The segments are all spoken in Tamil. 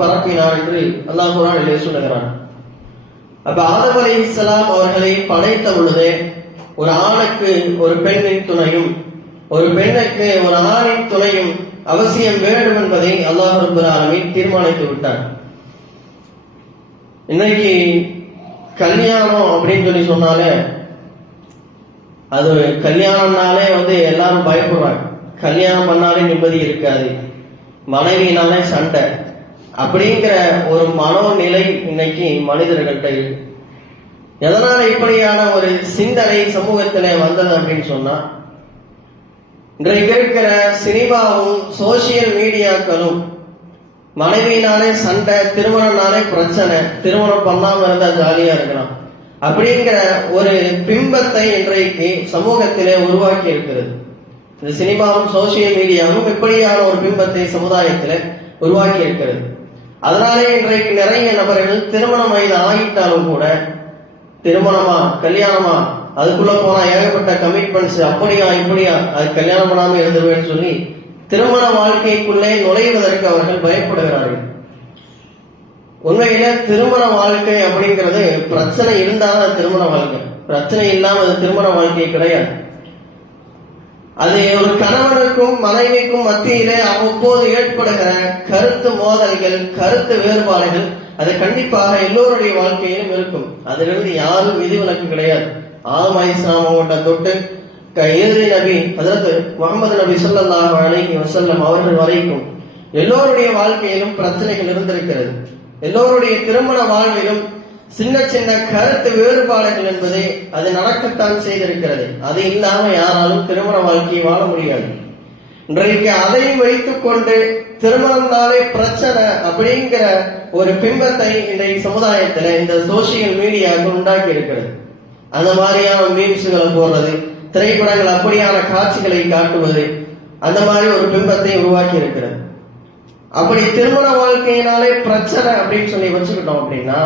பரப்பினார் என்று அல்லாஹ் குர்ஆனிலே சொல்லுகிறான். அப்ப ஆதம் அலைஹிஸ்ஸலாம் அவர்களை படைத்த பொழுது ஒரு ஆணுக்கு ஒரு பெண்ணின் துணையும் ஒரு பெண்ணுக்கு ஒரு ஆணின் துணையும் அவசியம் வேண்டும் என்பதை அல்லாஹ் ரப்பல் ஆலமீன் தீர்மானித்து விட்டார். இன்னைக்கு கல்யாணம் அப்படின்னு சொல்லி சொன்னாலே அது கல்யாணம்னாலே எல்லாரும் பயப்படுறாங்க. கல்யாணம் பண்ணாலே நிம்மதி இருக்காது, மனைவினாலே சண்டை அப்படிங்கிற ஒரு மனோநிலை இன்னைக்கு மனிதர்கள்ட்ட இருக்கு. எதனால இப்படியான ஒரு சிந்தனை சமூகத்திலே வந்தது அப்படின்னு சொன்னா, இன்றைக்கு இருக்கிற சினிமாவும் சோசியல் மீடியாக்களும் மனைவியினாலே சண்டை, திருமணம்னாலே பிரச்சனை, திருமணம் பண்ணாம இருந்தா ஜாலியா இருக்கலாம் அப்படிங்கிற ஒரு பிம்பத்தை இன்றைக்கு சமூகத்திலே உருவாக்கி இருக்கிறது. இந்த சினிமாவும் சோசியல் மீடியாவும் இப்படியான ஒரு பிம்பத்தை சமுதாயத்திலே உருவாக்கி இருக்கிறது. அதனாலே இன்றைக்கு நிறைய நபர்கள் திருமண வயது ஆகிட்டாலும் கூட திருமணமா கல்யாணமா அதுக்குள்ள போனா ஏகப்பட்ட கமிட்மெண்ட்ஸ், அப்படியா இப்படியா, அது கல்யாணம் பண்ணாம இருந்துருவேன்னு சொல்லி திருமண வாழ்க்கைக்குள்ளே நுழைவதற்கு அவர்கள் பயப்படுகிறார்கள். உண்மையில திருமண வாழ்க்கை அப்படிங்கிறது பிரச்சனை இருந்தாலும் அது திருமண வாழ்க்கை, பிரச்சனை இல்லாம அது திருமண வாழ்க்கை கிடையாது. அது ஒரு கணவனுக்கும் மனைவிக்கும் மத்தியிலே அவ்வப்போது ஏற்படுகிற கருத்து மோதல்கள், கருத்து வேறுபாடுகள், அது கண்டிப்பாக எல்லோருடைய வாழ்க்கையிலும் இருக்கும். அதிலிருந்து யாரும் விதிவிலக்கு கிடையாது. ஆதம் அலைஹிஸ்ஸலாம் அவங்கள்ட்ட தொட்டு இறுதி நபி ஹஜ்ரத் முஹம்மது நபி ஸல்லல்லாஹு அலைஹி வஸல்லம் அவர்கள் வரைக்கும் எல்லோருடைய வாழ்க்கையிலும் பிரச்சனைகள் இருந்திருக்கிறது. எல்லோருடைய திருமண வாழ்விலும் சின்ன சின்ன கருத்து வேறுபாடுகள் என்பதை அது நடக்கத்தான் செய்திருக்கிறது. அது இல்லாம யாராலும் திருமண வாழ்க்கையை வாழ முடியாது. இன்றைக்கு அதையும் வைத்துக் கொண்டு திருமணம்னாலே பிரச்சனை அப்படிங்கிற ஒரு பிம்பத்தை இன்றைக்கு சமுதாயத்துல இந்த சோசியல் மீடியாவுக்கு உண்டாக்கி இருக்கிறது. அந்த மாதிரியான மீம்ஸ்களை போடுறது, திரைப்படங்கள் அப்படியான காட்சிகளை காட்டுவது, அந்த மாதிரி ஒரு பிம்பத்தை உருவாக்கி இருக்கிறது. அப்படி திருமண வாழ்க்கையினாலே பிரச்சனை அப்படின்னு சொல்லி வச்சுக்கிட்டோம் அப்படின்னா,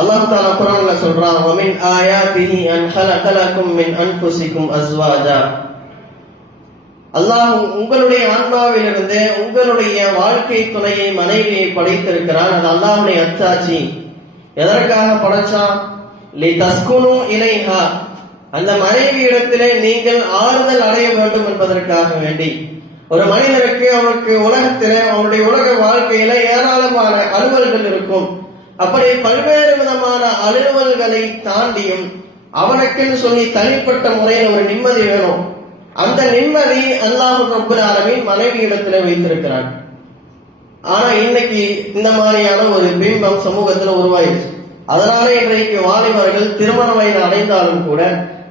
அல்லாஹ் தஆலா குர்ஆன்ல சொல்றான், வமின் ஆயாத்திஹி அன் ஹலகலகும் மின் அன்ஃபுசிகும் அஸ்வாஜா. அல்லாஹ் உங்களுடைய ஆன்மாவிலிருந்து உங்களுடைய வாழ்க்கை துணையை மனைவியை படைத்திருக்கிறான். அது அல்லாஹ்வுடைய அத்தாட்சி. எதற்காக படைச்சான்? லிதஸ்குனு இலைஹா, அந்த மனைவி இடத்திலே நீங்கள் ஆறுதல் அடைய வேண்டும் என்பதற்காக வேண்டி. ஒரு மனிதனுக்கு அவனுக்கு உலகத்திலே அவனுடைய உலக வாழ்க்கையில ஏராளமான அலுவல்கள் இருக்கும். அப்படி பல்வேறு விதமான அலுவல்களை தாண்டியும் அவனுக்குன்னு சொல்லி தனிப்பட்ட முறையில் ஒரு நிம்மதி வேணும். அந்த நிம்மதி அல்லாஹ் ரப்பல் ஆலமீன் மனைவி இடத்துல வைத்திருக்கிறான். ஆனா இன்னைக்கு இந்த மாதிரியான ஒரு பிம்பம் சமூகத்துல உருவாயிடுச்சு. அதனால இன்றைக்கு வாலிபர்கள் திருமண வயது அடைந்தாலும் கூட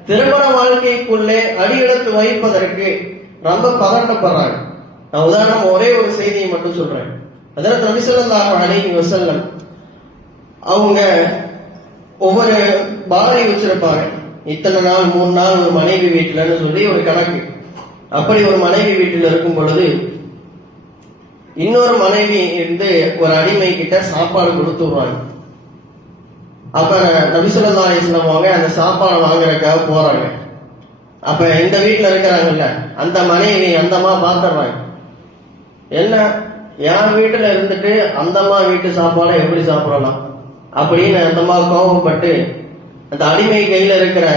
திருமண வாழ்க்கைக்குள்ளே அடியெடுத்து வைப்பதற்கு ரொம்ப பதட்டப்படுறாங்க. நான் உதாரணம் ஒரே ஒரு செய்தியை மட்டும் சொல்றேன். ஹஜ்ரத் நபி ஸல்லல்லாஹு அலைஹி வஸல்லம் அவங்க ஒவ்வொரு பாரை வச்சிருப்பாங்க. இத்தனை நாள் 3 நாள் ஒரு மனைவி வீட்டுலன்னு சொல்லி ஒரு கணக்கு. அப்படி ஒரு மனைவி வீட்டில் இருக்கும் பொழுது இன்னொரு மனைவி இருந்து ஒரு அடிமை கிட்ட சாப்பாடு கொடுத்து விடுறாங்க. அப்ப நபி ஸல்லல்லாஹு அலைஹி வஸல்லம் அவங்க அந்த சாப்பாடு வாங்குறதுக்காக போறாங்க. அப்ப இந்த வீட்டுல இருக்கிறாங்கல்ல அந்த மனைவி அந்தமா பாத்துறாங்க, என்ன என் வீட்டுல இருந்துட்டு அந்தம்மா வீட்டு சாப்பாடை எப்படி சாப்பிடலாம் அப்படின்னு அந்தம்மா கோபப்பட்டு அந்த அடிமை கையில இருக்கிற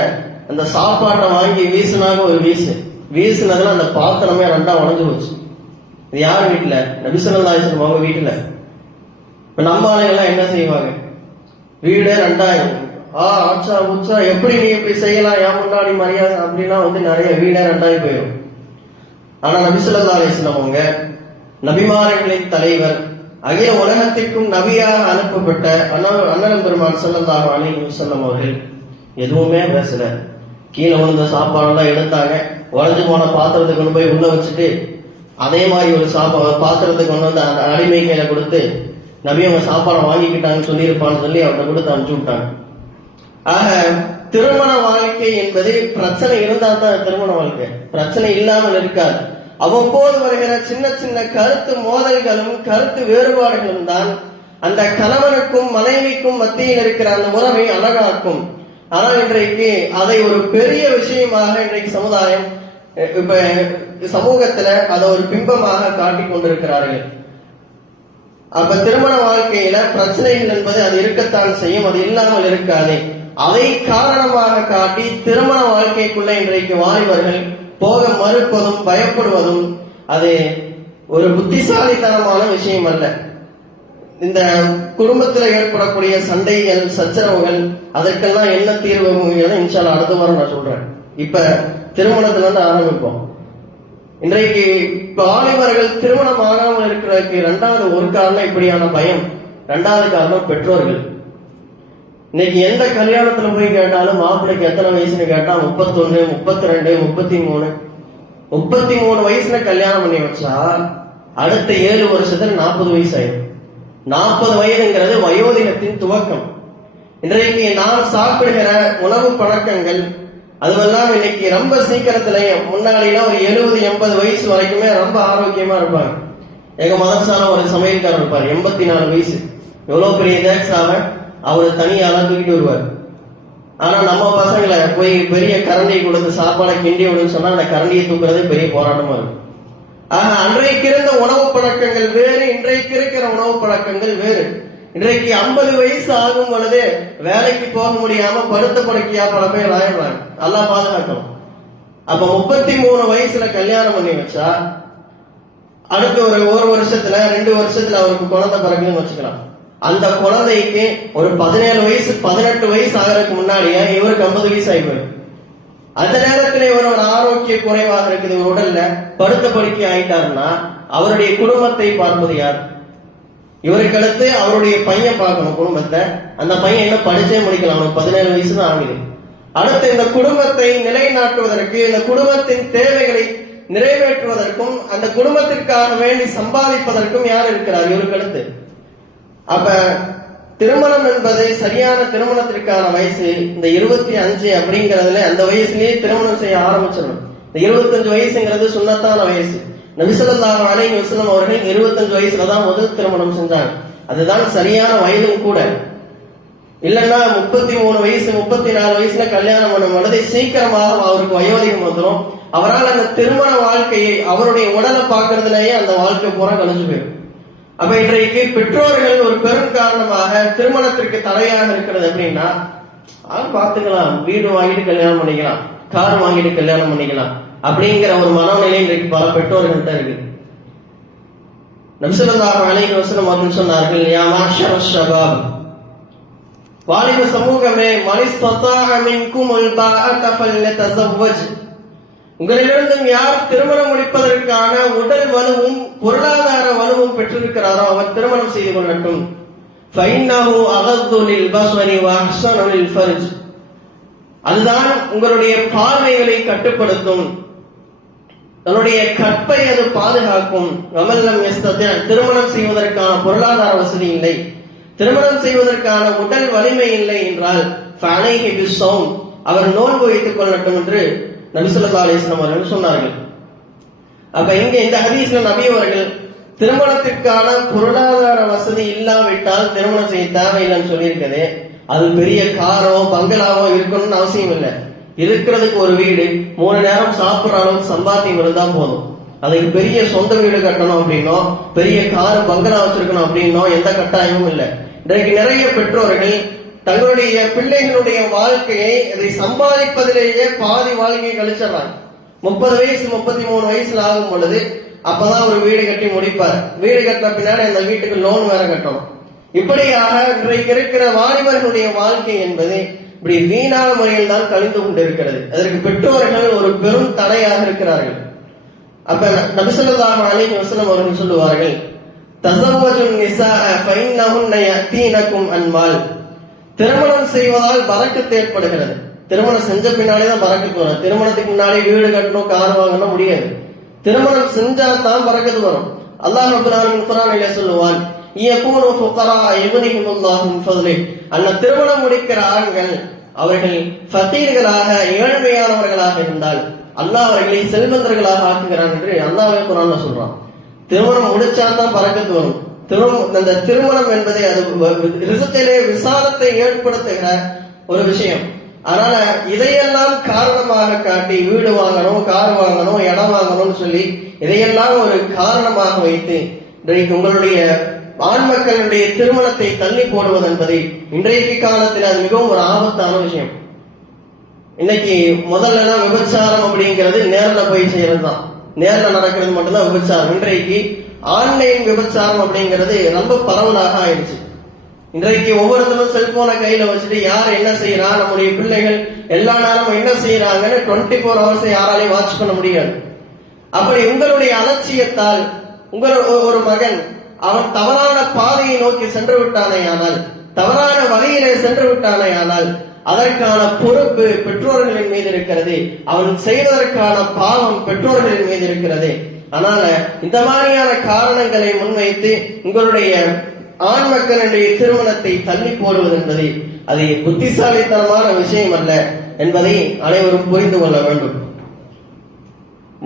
அந்த சாப்பாட்டை வாங்கி வீசினாங்க. ஒரு வீசுனதுல அந்த பாத்திரமே 2ஆ உடைஞ்சு போச்சு. இது யார் வீட்டுல? நபி ஸல்லல்லாஹு அலைஹி வஸல்லம் அவங்க வீட்டுல. இப்ப நம்ம ஆளுங்கெல்லாம் என்ன செய்வாங்க? வீடே 2ஆயிரம், ஆச்சா உச்சா, எப்படி நீ இப்படி செய்யலாம், ஏன் முன்னாடி மரியாதை அப்படின்னா நிறைய வீடே 2ஆகி போயிடும். ஆனா நபி ஸல்லல்லாஹு அலைஹி வஸல்லம் அவங்க நபிமார்களின் தலைவர், அகில உலகத்திற்கும் நபியாக அனுப்பப்பட்ட அண்ணன் பெருமான் ஸல்லல்லாஹு அலைஹி வஸல்லம் அவர்கள் எதுவுமே பேசல. கீழே வந்த சாப்பாடெல்லாம் எடுத்தாங்க, உடஞ்சு போன பாத்திரத்தை கொண்டு போய் உள்ள வச்சுட்டு அதே மாதிரி ஒரு பாத்திரத்தை கொண்டு வந்து அடிமை கையில கொடுத்து நபி அவங்க சாப்பாடை வாங்கிக்கிட்டாங்கன்னு சொல்லியிருப்பான்னு சொல்லி அவர்கிட்ட கொடுத்து அனுப்பிச்சு விட்டாங்க. ஆக திருமண வாழ்க்கை என்பது பிரச்சனை இருந்தா தான் திருமண வாழ்க்கை, பிரச்சனை இல்லாமல் இருக்காது. அவ்வப்போது வருகிற சின்ன சின்ன கருத்து மோதல்களும் கருத்து வேறுபாடுகளும் தான் அந்த கணவனுக்கும் மனைவிக்கும் மத்தியில் இருக்கிற அந்த உறவை அழகாக்கும். ஆனால் இன்றைக்கு அதை ஒரு பெரிய விஷயமாக இன்றைக்கு சமுதாயம் சமூகத்துல அதை ஒரு பிம்பமாக காட்டிக் கொண்டிருக்கிறார்கள். அப்ப திருமண வாழ்க்கையில பிரச்சனைகள் என்பது அது இருக்கத்தான் செய்யும், அது இல்லாமல் இருக்காது. அதை காரணமாக காட்டி திருமண வாழ்க்கைக்குள்ள இன்றைக்கு வாலிபர்கள் போக மறுப்பதும் பயப்படுவதும் அது ஒரு புத்திசாலித்தனமான விஷயம் அல்ல. இந்த குடும்பத்தில் ஏற்படக்கூடிய சண்டைகள் சச்சரவுகள் அதற்கெல்லாம் என்ன தீர்வு இன்ஷால்லா அடுத்த வாரம் நான் சொல்றேன். இப்ப திருமணத்துல இருந்து ஆரம்பிப்போம். இன்றைக்கு வாலிபர்கள் திருமணம் ஆகாமல் இருக்கிறதுக்கு இரண்டாவது ஒரு காரணம் இப்படியான பயம், இரண்டாவது காரணம் பெற்றோர்கள். இன்னைக்கு எந்த கல்யாணத்துல போய் கேட்டாலும் மாப்பிள்ளைக்கு எத்தனை வயசுன்னு கேட்டா 31, 32, 33. 33 வயசுல கல்யாணம் பண்ணி வச்சா அடுத்த 7 வருஷத்துல 40 வயசு ஆயிடும். 40 வயதுங்கிறது வயோதிகத்தின் துவக்கம். இன்றைக்கு நாம் சாப்பிடுகிற உணவு பழக்கங்கள் அதுவெல்லாம் இன்னைக்கு ரொம்ப சீக்கிரத்துல, முன்னாடிலாம் ஒரு 70-80 வயசு வரைக்குமே ரொம்ப ஆரோக்கியமா இருப்பாங்க. எங்க மதரசால ஒரு சமையல்காரர் இருப்பாரு, 84 வயசு, எவ்வளவு பெரிய தேக்ஸாவ அவரு தனியாலாம் தூக்கிட்டு வருவார். ஆனா நம்ம பசங்களை போய் பெரிய கரண்டியை கொடுத்து சாப்பாடை கிண்டி விடுன்னு சொன்னா அந்த கரண்டியை தூக்குறது பெரிய போராட்டமா இருக்கும். ஆக அன்றைக்கு இருந்த உணவு பழக்கங்கள் வேறு, இன்றைக்கு இருக்கிற உணவு பழக்கங்கள் வேறு. இன்றைக்கு 50 வயசு ஆகும் பொழுது வேலைக்கு போக முடியாம படுத்த படுக்கையா பல பேர் ஆயிடுறாங்க. நல்லா பாதுகாக்கணும். அப்ப 33 வயசுல கல்யாணம் பண்ணி வச்சா அடுத்த ஒரு வருஷத்துல 2 வருஷத்துல அவருக்கு குழந்தை பிறகுன்னு வச்சுக்கலாம். அந்த குழந்தைக்கு ஒரு 17 வயசு 18 வயசு ஆகிறதுக்கு முன்னாடியே இவருக்கு 50 வயசு ஆயிடுவாரு. அந்த நேரத்துல இவர் ஒரு ஆரோக்கிய குறைவாக இருக்குது, ஒரு உடல்ல படுத்த படுக்கை ஆயிட்டாருன்னா அவருடைய குடும்பத்தை பார்ப்பது யார்? இவருக்கு அடுத்து அவருடைய பையன் பார்க்கணும் குடும்பத்தை. அந்த பையன் என்ன படிச்சே முடிக்கலாம், அவனுக்கு 17 வயசு தான் ஆகுது. அடுத்து இந்த குடும்பத்தை நிலைநாட்டுவதற்கு, இந்த குடும்பத்தின் தேவைகளை நிறைவேற்றுவதற்கும், அந்த குடும்பத்திற்காக வேண்டி சம்பாதிப்பதற்கும் யார் இருக்கிறார் இவருக்கு அடுத்து? அப்ப திருமணம் என்பது சரியான திருமணத்திற்கான வயசு இந்த 25 அப்படிங்கறதுல அந்த வயசுலயே திருமணம் செய்ய ஆரம்பிச்சிடணும். இந்த 25 வயசுங்கிறது சுன்னத்தான வயசு. நபி ஸல்லல்லாஹு அலைஹி வஸல்லம் அவர்கள் 25 வயசுல தான் முதல் திருமணம் செஞ்சாங்க. அதுதான் சரியான வயதும் கூட. இல்லைன்னா 33 வயசு 34 வயசுல கல்யாணம் பண்ணும் பொழுது சீக்கிரமாக அவருக்கு வயோதிகம் வந்துடும். அவரால் அந்த திருமண வாழ்க்கையை அவருடைய உடலை பார்க்கறதுலயே அந்த வாழ்க்கை பூரா கழிஞ்சு போயிடும். அப்ப இன்றைக்கு பெற்றோர்கள் ஒரு பெரும் காரணமாக திருமணத்திற்கு தடையாக இருக்கிறது அப்படின்னா, பார்த்துக்கலாம், வீடு வாங்கிட்டு கல்யாணம் பண்ணிக்கலாம், கார் வாங்கிட்டு கல்யாணம் பண்ணிக்கலாம் அப்படிங்கிற ஒரு மனநிலை இன்றைக்கு பல பெற்றோர்கள்ட்ட இருக்கு. நபி ஸல்லல்லாஹு அலைஹி வஸல்லம் அவர்கள் சொன்னார்கள், யா மாஷரஷ் ஷபாப், வாலிப சமூகமே, மனிஸ்ததாஅ மின்குமுல் பாஅத ஃபல்யதஸவ்வஜ், உங்களிலிருந்தும் யார் திருமணம் முடிப்பதற்கான உடல் வலுவும் பொருளாதார வலுவும் பெற்றிருக்கிறாரோ அவர் திருமணம் செய்து கொள்ளட்டும். ஃபைன்னஹு அகது லில் பஸ்வரி வ அஹ்ஸனு லில் ஃபர்ஜ், அதுதான் உங்களுடைய பார்வைகளை கட்டுப்படுத்தும், தன்னுடைய கற்பை அது பாதுகாக்கும். வமல்லம் யஸ்ததி, திருமணம் செய்வதற்கான பொருளாதார வசதி இல்லை, திருமணம் செய்வதற்கான உடல் வலிமை இல்லை என்றால் ஃபஅலைஹி பிஸ்ஸௌம், அவர் நோன்பு வைத்துக் கொள்ளட்டும் என்று நபி ஸல்லல்லாஹு அலைஹி வஸல்லம் அவர்கள் சொன்னார்கள். அப்ப இங்க இந்த ஹதீஸ்ல நபி அவர்கள் திருமணத்திற்கான பொருளாதார வசதி இல்லாவிட்டால் திருமணம் செய்ய தேவையில்லைன்னு சொல்லியிருக்கதே, அது பெரிய காரோ பங்களாவோ இருக்கணும்னு அவசியம் இல்லை. இருக்கிறதுக்கு ஒரு வீடு, 3 நேரம் சாப்பிட்ற அளவுக்கு சம்பாத்தியம் இருந்தா போதும். அதுக்கு பெரிய சொந்த வீடு கட்டணும் அப்படின்னோ பெரிய கார் பங்களா வச்சிருக்கணும் அப்படின்னோ எந்த கட்டாயமும் இல்லை. இன்றைக்கு நிறைய பெற்றோர்கள் தங்களுடைய பிள்ளைகளுடைய வாழ்க்கையை அதை சம்பாதிப்பதிலேயே பாதி வாழ்க்கையை கழிச்சிடறாங்க. 30 வயசு 33 வயசுல ஆகும் பொழுது அப்பதான் ஒரு வீடு கட்டி முடிப்பார். வீடு கட்டின பின்னாடி அந்த வீட்டுக்கு லோன் வேற கட்டணும். இப்படியாக இன்றைக்கு இருக்கிற வாலிபர்களுடைய வாழ்க்கை என்பது இப்படி வீணான முறையில் தான் கழிந்து கொண்டிருக்கிறது. அதற்கு பெற்றோர்கள் ஒரு பெரும் தடையாக இருக்கிறார்கள். அப்ப நபி ஸல்லல்லாஹு அலைஹி வஸல்லம் அவர்கள் சொல்லுவார்கள், தஸவ்வஜுன் நிஸாஅ ஃபைன்னஹுன்ன யஅதீனகும் அன்மால், திருமணம் செய்வதால் பரக்கத்து ஏற்படுகிறது. திருமணம் செஞ்ச பின்னாலே தான் பரக்கத்து வரும். திருமணத்துக்கு முன்னாடி வீடு கட்டணும் கார் வாங்கணும் முடியாது. திருமணம் செஞ்சா தான் பரக்கத்து வரும். அல்லாஹ் ரப்பல் ஆலமீன் குர்ஆனிலே சொல்லுவான், யகூனு ஃபுகரா யுக்னிஹிமுல்லாஹு மின் ஃபத்லிஹ், அந்த திருமணம் முடிக்கிற ஆண்கள் அவர்கள் ஃபகீர்களாக ஏழ்மையானவர்களாக இருந்தால் அல்லாஹ் அவர்களை செல்வந்தர்களாக ஆக்குகிறான் என்று அல்லாஹ்வே குர்ஆன்ல சொல்றான். திருமணம் முடிச்சா தான் பரக்கத்து வரும். அந்த திருமணம் என்பதை அது ரிசத்திலே விசாலத்தை ஏற்படுத்துகிற ஒரு விஷயம். அதனால இதையெல்லாம் காரணமாக காட்டி வீடு வாங்கணும் கார் வாங்கணும் இடம் வாங்கணும்னு சொல்லி இதையெல்லாம் ஒரு காரணமாக வைத்து இன்றைக்கு உங்களுடைய ஆண் மக்களுடைய திருமணத்தை தள்ளி போடுவது என்பது இன்றைக்கு காலத்தில் அது மிகவும் ஒரு ஆபத்தான விஷயம். இன்னைக்கு முதல்ல விபச்சாரம் அப்படிங்கிறது நேர்ல போய் செய்யறது தான், நேர்ல நடக்கிறது மட்டும்தான் விபச்சாரம். இன்றைக்கு ஆன்லைன் விபச்சாரம் அப்படிங்கிறது ரொம்ப பரவலாக ஆயிடுச்சு. இன்றைக்கு ஒவ்வொருத்தரும் செல்போனை கையில வச்சுட்டு யார் என்ன செய்யறா, நம்முடைய பிள்ளைகள் எல்லா நேரமும் என்ன செய்யறாங்கன்னு 24 hours யாராலையும் வாட்ச் பண்ண முடியாது. அப்படி உங்களுடைய அலட்சியத்தால் ஒரு மகன் அவன் தவறான பாதையை நோக்கி சென்று விட்டானேயானால், தவறான வழியிலே சென்று விட்டானேயானால் அதற்கான பொறுப்பு பெற்றோர்களின் மீது இருக்கிறது. அவன் செய்வதற்கான பாவம் பெற்றோர்களின் மீது இருக்கிறது. அதனால இந்த மாதிரியான காரணங்களை முன்வைத்து உங்களுடைய ஆண் மக்களுடைய திருமணத்தை தள்ளி போடுவது என்பது அது புத்திசாலித்தனமான விஷயம் அல்ல என்பதை அனைவரும் புரிந்து கொள்ள வேண்டும்.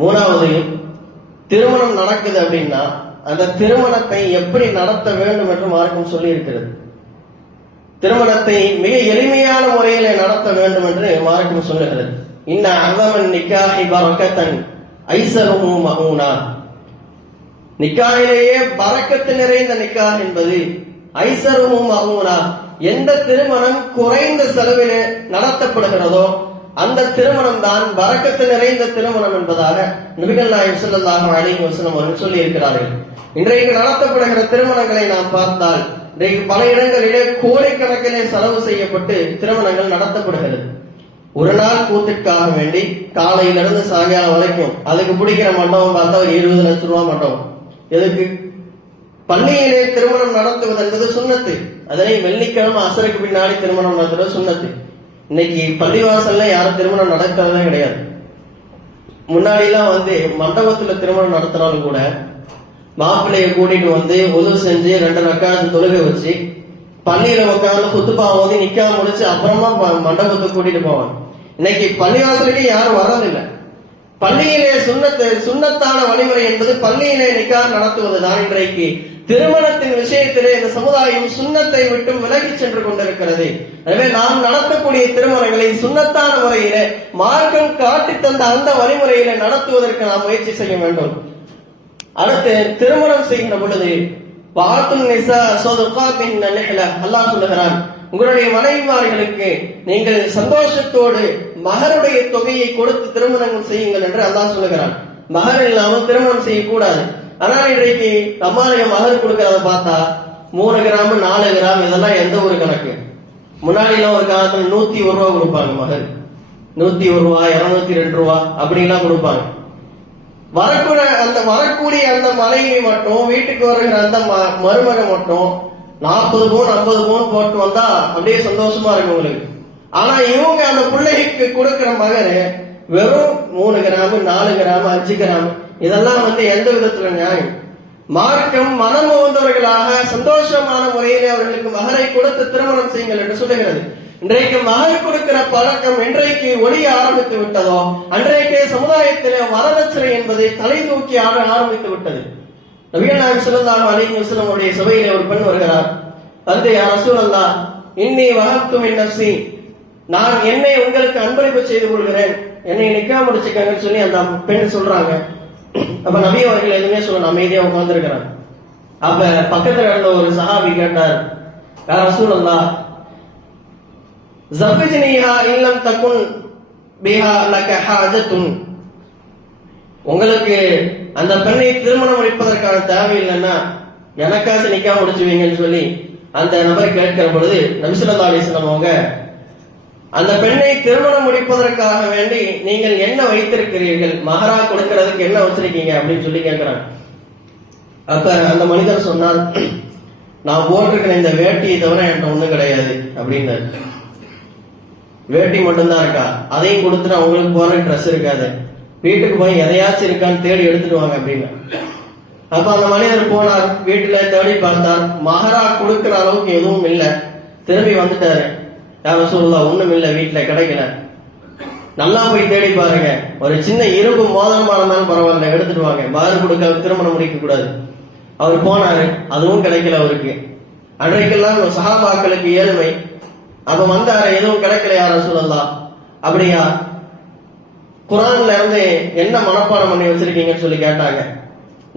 மூணாவது, திருமணம் நடக்குது அப்படின்னா அந்த திருமணத்தை எப்படி நடத்த வேண்டும் என்று மார்க்கம் சொல்லி இருக்கிறது. திருமணத்தை மிக எளிமையான முறையிலே நடத்த வேண்டும் என்று மார்க்கம் சொல்லுகிறது. இன்ன அஸமன் நிக்காஹி பரக்கத்தன் ஐஸருஹு மஊனா. நிக்காயிலேயே பரக்கத்து நிறைந்த நிக்காஹ் என்பது ஐஸருஹு மஊனா. எந்த திருமணம் குறைந்த செலவிலே நடத்தப்படுகிறதோ அந்த திருமணம் தான் பரக்கத்து நிறைந்த திருமணம் என்பதாக நபிகள் நாயகம் ஸல்லல்லாஹு அலைஹி வஸல்லம் அவர்கள் சொல்லி இருக்கிறார்கள். இன்றைக்கு நடத்தப்படுகிற திருமணங்களை நாம் பார்த்தால் இன்றைக்கு பல இடங்களிலே கோடிக்கணக்கிலே செலவு செய்யப்பட்டு திருமணங்கள் நடத்தப்படுகிறது. ஒரு நாள் கூத்திற்காக வேண்டி காலையிலிருந்து சாயங்காலம் வரைக்கும் அதுக்கு பிடிக்கிற மண்டபம் பார்த்தா ஒரு 20 லட்சம் ரூபாய் மண்டபம். எதுக்கு? பள்ளியிலே திருமணம் நடத்துவது என்பது சுன்னத்து. அதனை வெள்ளிக்கிழமை அசருக்கு பின்னாடி திருமணம் நடத்துவது சுன்னத்து. இன்னைக்கு பள்ளிவாசல்ல யாரும் திருமணம் நடக்கிறதே கிடையாது. முன்னாடி எல்லாம் மண்டபத்துல திருமணம் நடத்தினாலும் கூட மாப்பிள்ளைய கூட்டிட்டு உதவு செஞ்சு 2 ரக்காத்து தொழுகை வச்சு பள்ளியில உட்காந்து குத்துப்பா ஓதி நிக்கா முடிச்சு அப்புறமா மண்டபத்தை கூட்டிட்டு போவாங்க. இன்னைக்கு பள்ளிவாசலுக்கு யாரும் வர்றதில்லை. பள்ளியிலே சுண்ணத்தான வழிமுறை என்பது பள்ளியிலே நிக்கா நடத்துவதுதான். இன்றைக்கு திருமணத்தின் விஷயத்திலே இந்த சமுதாயம் சுண்ணத்தை விட்டு விலகி சென்று கொண்டிருக்கிறது. எனவே நாம் நடத்தக்கூடிய திருமணங்களை சுண்ணத்தான முறையிலே மார்க்கம் காட்டி தந்த அந்த வழிமுறையிலே நடத்துவதற்கு நாம் முயற்சி செய்ய வேண்டும். அடுத்து, திருமணம் செய்கிற பொழுது அல்லாஹ் சொல்லுகிறான், உங்களுடைய மனைவிமார்களுக்கு நீங்கள் சந்தோஷத்தோடு மகருடைய தொகையை கொடுத்து திருமணங்கள் செய்யுங்கள் என்று அல்லாஹ் சொல்லுகிறான். மகர் இல்லாமல் திருமணம் செய்யக்கூடாது. ஆனால் இன்றைக்கு நம்மளுடைய மகர் கொடுக்கறத பார்த்தா 3 கிராம் 4 கிராம் இதெல்லாம் எந்த ஒரு கணக்கு. முன்னாடி எல்லாம் ஒரு காலத்துல 101 ரூபா கொடுப்பாங்க மகர், 101 ரூபா 202 ரூபா அப்படின்லாம் கொடுப்பாங்க. வரக்கூடிய அந்த மனைவி மட்டும், வீட்டுக்கு வருகிற அந்த மருமக மட்டும் 40 பவுன் 50 பவுன் போட்டு வந்தா அப்படியே சந்தோஷமா இருக்கு உங்களுக்கு. ஆனா இவங்க அந்த பிள்ளைக்கு கொடுக்கிற மகரு வெறும் 3 கிராம் 4 கிராம் 5 கிராம் இதெல்லாம் எந்த விதத்துல நியாயம்? மார்க்கம் மனம் வந்தவர்களாக சந்தோஷமான முறையிலே அவர்களுக்கு மகரை கொடுத்து திருமணம் செய்யுங்கள் என்று சொல்லுகிறது. இன்றைக்கு மகர் கொடுக்கிற பழக்கம் என்றைக்கு ஒழிய ஆரம்பித்து விட்டதோ அன்றைக்கே சமுதாயத்திலே வரதட்சணை என்பதை தலை தூக்கி ஆரம்பித்து விட்டது. நபிகள் நாயகம் ஸல்லல்லாஹு அலைஹி வஸல்லம் உடைய சபையிலே ஒரு பெண் வருகிறார். யா ரசூலல்லாஹ், இன்னி வஹப்து மின் நஃப்ஸி, நான் என்னை உங்களுக்கு அன்பளிப்பு செய்து கொள்கிறேன், என்னை நிக்கா முடிச்சுக்கங்கன்னு சொல்லி அந்த பெண் சொல்றாங்க. அப்ப நபி அவர்கள் எதுவுமே சொல்ல அமைதியா உட்கார்ந்துருக்கிறாங்க. அப்ப பக்கத்துல இருந்த ஒரு சஹாபி கேட்டார், யா ரசூலல்லாஹ், ஜவ்விஜ்னிஹா இல்லம் தகுன் பிஹா லக ஹாஜத்துன், உங்களுக்கு அந்த பெண்ணை திருமணம் முடிப்பதற்கான தேவை இல்லைன்னா எனக்காச்சு நிக்கா முடிச்சுவீங்கன்னு சொல்லி அந்த நபர் கேட்கிற பொழுது நபி ஸல்லல்லாஹு அலைஹி வஸல்லம் அவங்க, அந்த பெண்ணை திருமணம் முடிப்பதற்காக வேண்டி நீங்கள் என்ன வைத்திருக்கிறீர்கள், மகரா கொடுக்கிறதுக்கு என்ன வச்சிருக்கீங்க அப்படின்னு சொல்லி கேட்கிறாங்க. அப்ப அந்த மனிதர் சொன்னால், நான் போட்டிருக்கிற இந்த வேட்டியை தவிர என்கிட்ட ஒண்ணும் கிடையாது அப்படின்னாரு. வேட்டி மட்டும்தான் இருக்கா? அதையும் கொடுத்துட்டு அவங்களுக்கு போற ட்ரெஸ் இருக்காது, வீட்டுக்கு போய் எதையாச்சும் இருக்கான்னு தேடி எடுத்துட்டு வாங்க அப்படின்னு. அப்ப அந்த மனிதர் போனார், வீட்டுல தேடி பார்த்தார், மகரா கொடுக்கிற அளவுக்கு எதுவும் இல்லை. திரும்பி வந்துட்டாரு, யா ரசூலுல்லாஹ் ஒண்ணும் இல்லை, வீட்டுல கிடைக்கல. நல்லா போய் தேடி பாருங்க, ஒரு சின்ன இரும்பு மோதிரமா இருந்தாலும் பரவாயில்ல எடுத்துட்டு வாங்க, மகர் கொடுக்க திருமணம் முடிக்க கூடாது. அவர் போனாரு, அதுவும் கிடைக்கல அவருக்கு. அன்றைக்கெல்லாம் சஹாபாக்களுக்கு ஏழ்மை. அப்ப வந்தாரு, எதுவும் கிடைக்கல யா ரசூலுல்லாஹ். அப்படியா, குர்ஆன்ல இருந்து என்ன மனப்பாடம் பண்ணி வச்சிருக்கீங்கன்னு சொல்லி கேட்டாங்க.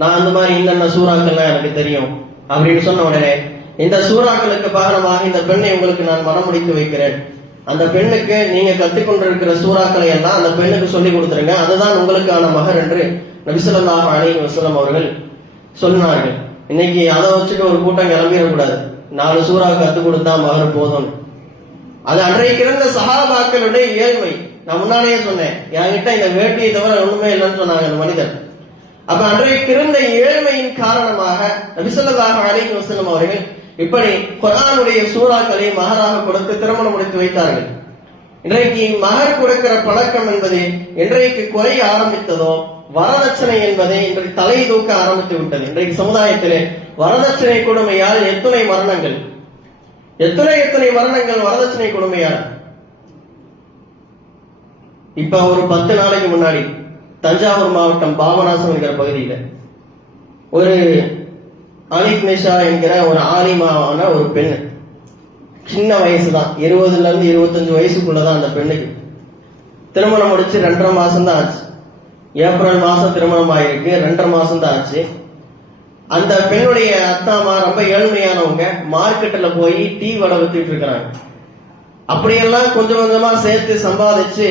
நான் அந்த மாதிரி இன்னென்ன சூறாக்கள்லாம் எனக்கு தெரியும், அப்படின்னு சொன்ன உடனே, இந்த சூறாக்களுக்கு பகரமாக இந்த பெண்ணை உங்களுக்கு நான் மனமுடித்து வைக்கிறேன், அந்த பெண்ணுக்கு நீங்க கத்துக்கொண்டிருக்கிற சூறாக்களை எல்லாம் அந்த பெண்ணுக்கு சொல்லி கொடுத்துருங்க, அதுதான் உங்களுக்கான மகர் என்று நபி ஸல்லல்லாஹு அலைஹி வஸல்லம் அவர்கள் சொன்னார்கள். இன்னைக்கு அதை வச்சுட்டு ஒரு கூட்டம் கிளம்பிடக்கூடாது, 4 சூறா கத்துக் கொடுத்தா மகர் போதும். அது அன்றைக்கு இருந்த சஹாபாக்களுடைய இயல்மை. நான் முன்னாடியே சொன்னேன், என்கிட்ட இந்த வேட்டியை தவிர ஒண்ணுமே இல்லைன்னு சொன்னாங்க அந்த மனிதர். அப்ப அன்றைக்கு இருந்த ஏழ்மையின் காரணமாக நபி ஸல்லல்லாஹு அலைஹி வஸல்லம் அவர்கள் இப்படி குர்ஆனுடைய சூறாக்களை மகராக கொடுத்து திருமணம் முடித்து வைத்தார்கள். இன்றைக்கு மகர் கொடுக்கிற பழக்கம் என்பது இன்றைக்கு குறைய ஆரம்பித்ததோ, வரதட்சணை என்பதை இன்றைக்கு தலை தூக்க ஆரம்பித்து விட்டது. இன்றைக்கு சமுதாயத்திலே வரதட்சணை கொடுமையால் எத்தனை மரணங்கள் வரதட்சணை கொடுமையால். இப்ப ஒரு 10 நாளைக்கு முன்னாடி தஞ்சாவூர் மாவட்டம் பாபநாசம் என்கிற பகுதியில ஒரு அலிஃப் நிஷா என்கிற ஒரு ஆலிமாவான ஒரு பெண், சின்ன வயசுதான், 20ல இருந்து 25 வயசுக்குள்ளதான் அந்த பெண்ணுக்கு. திருமணம் முடிச்சு 2.5 மாசம் தான் ஆச்சு. ஏப்ரல் மாசம் திருமணம் ஆயிருக்கு, 2.5 மாசம் தான் ஆச்சு. அந்த பெண்ணுடைய அத்தாமா ரொம்ப ஏழ்மையானவங்க, மார்க்கெட்ல போய் டீ வடை வித்துட்டு இருக்கிறாங்க. அப்படியெல்லாம் கொஞ்சம் கொஞ்சமா சேர்த்து சம்பாதிச்சு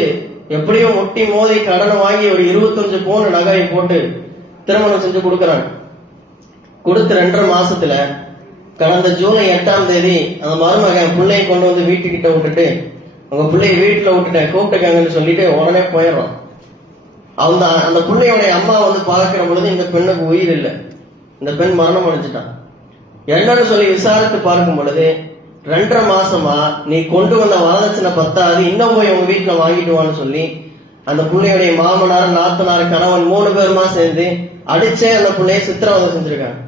எப்படியும் முட்டி மோதி கடனை வாங்கி ஒரு 25 பவுன் நகையை போட்டு திருமணம் செஞ்சு கொடுக்கறாங்க. கொடுத்து 2.5 மாசத்துல கடந்த ஜூலை 8ஆம் தேதி அந்த மருமகன் பிள்ளையை கொண்டு வந்து வீட்டுக்கிட்ட விட்டுட்டு, உங்க பிள்ளைய வீட்டுல விட்டுட்டேன் கூப்பிட்டுக்காங்கன்னு சொல்லிட்டு உடனே போயிடுறான். அந்த பிள்ளையோடைய அம்மா வந்து பார்க்கிற பொழுது இந்த பெண்ணுக்கு உயிர் இல்லை, இந்த பெண் மரணம் அடைஞ்சிட்டான். என்னன்னு சொல்லி விசாரித்து பார்க்கும் பொழுது 2.5 மாசமா நீ கொண்டு வந்த வரதட்சணை பத்தாது, இன்னும் போய் உங்க வீட்டுல வாங்கிடுவான்னு சொல்லி அந்த பிள்ளையுடைய மாமனார், நாத்தனார், கணவன் 3 பேருமா சேர்ந்து அடிச்சே அந்த பிள்ளைய சித்திரவதை செஞ்சிருக்காங்க.